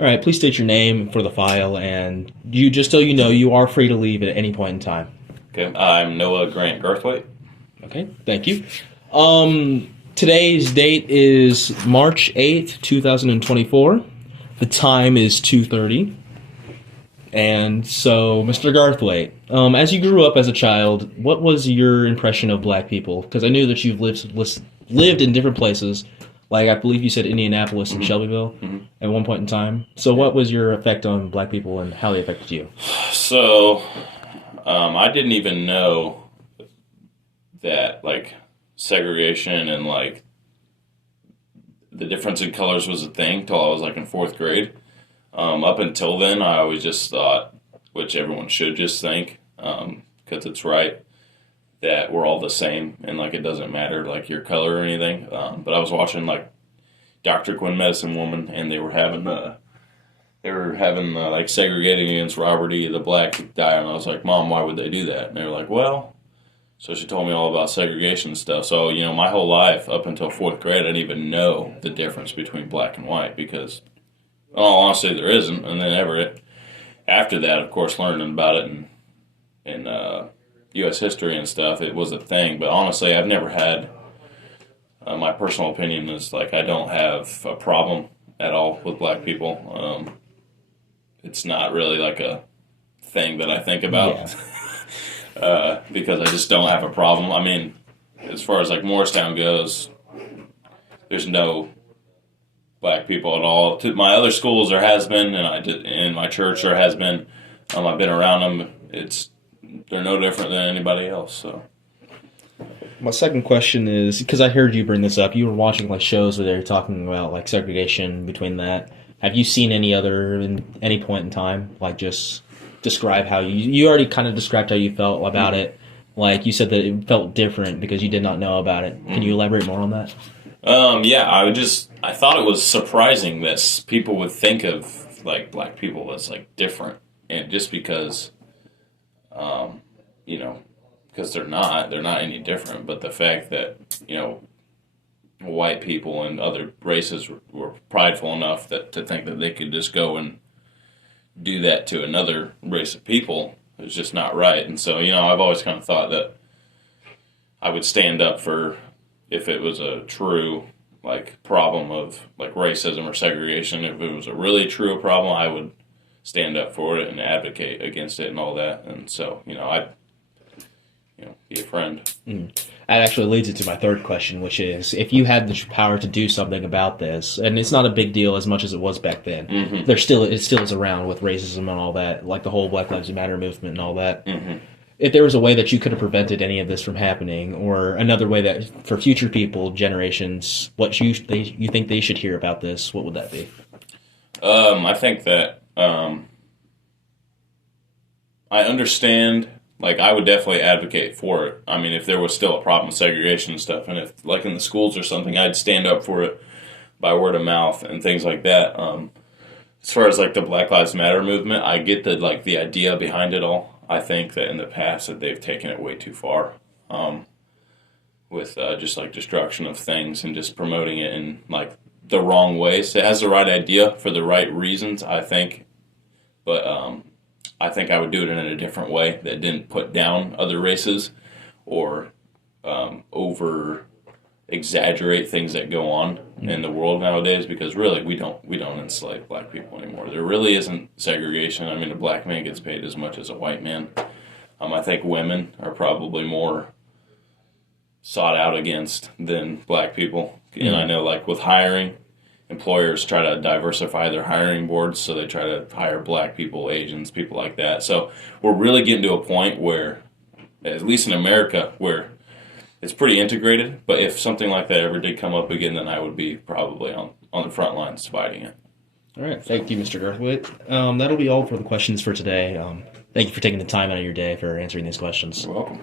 All right, please state your name for the file, and just so you know, you are free to leave at any point in time. Okay, I'm Noah Grant Garthwaite. Okay, thank you. Today's date is March 8th, 2024. The time is 2:30. And so, Mr. Garthwaite, as you grew up as a child, what was your impression of black people? Because I knew that you've lived in different places, like I believe you said Indianapolis and Shelbyville at one point in time. So what was your effect on black people and how they affected you? So, I didn't even know that, like, segregation and, like, the difference in colors was a thing till I was, like, in 4th grade. Up until then, I always just thought, which everyone should just think, because it's right, that we're all the same and, like, it doesn't matter, like, your color or anything. But I was watching, like, Dr. Quinn Medicine Woman, and they were having like, segregating against Robert E., the black guy, and I was like, Mom, why would they do that? And they were like, well, so she told me all about segregation and stuff. So, you know, my whole life, up until 4th grade, I didn't even know the difference between black and white because, in all honesty, there isn't. And then after that, of course, learning about it in U.S. history and stuff, it was a thing. But honestly, I've never had, my personal opinion is, like, I don't have a problem at all with black people. It's not really, like, a thing that I think about. Yeah. Because I just don't have a problem. I mean, as far as, like, Morristown goes, there's no black people at all. To my other schools, there has been, and in my church, there has been. I've been around them. They're no different than anybody else. So, My second question is, because I heard you bring this up, you were watching like shows where they were talking about like segregation between that. Have you seen any other in any point in time? Like, just describe how you already kind of described how you felt about it. Like you said that it felt different because you did not know about it. Can you elaborate more on that? Yeah, I thought it was surprising that people would think of, like, black people as, like, different, and just because, you know, because they're not any different, but the fact that, you know, white people and other races were prideful enough to think that they could just go and do that to another race of people is just not right. And so, you know, I've always kind of thought that I would stand up for, if it was a true, like, problem of, like, racism or segregation, if it was a really true problem, I would stand up for it and advocate against it and all that. And so, you know, be a friend. That actually leads into my third question, which is, if you had the power to do something about this, and it's not a big deal as much as it was back then, it still is around with racism and all that, like the whole Black Lives Matter movement and all that. If there was a way that you could have prevented any of this from happening, or another way that for future people, generations, what you think they should hear about this, what would that be? I think that I understand. Like, I would definitely advocate for it. I mean, if there was still a problem with segregation and stuff, and if, like, in the schools or something, I'd stand up for it by word of mouth and things like that. As far as, like, the Black Lives Matter movement, I get the idea behind it all. I think that in the past that they've taken it way too far, with just, like, destruction of things and just promoting it in, like, the wrong ways. It has the right idea for the right reasons, I think, but I think I would do it in a different way that didn't put down other races or over exaggerate things that go on in the world nowadays, because really we don't enslave black people anymore. There really isn't segregation. I mean, a black man gets paid as much as a white man. I think women are probably more sought out against than black people. And I know, like, with hiring, employers try to diversify their hiring boards, so they try to hire black people, Asians, people like that. So we're really getting to a point where, at least in America, where it's pretty integrated. But if something like that ever did come up again, then I would be probably on the front lines fighting it. All right. Thank you, Mr. Garthwaite. That'll be all for the questions for today. Thank you for taking the time out of your day for answering these questions. You're welcome.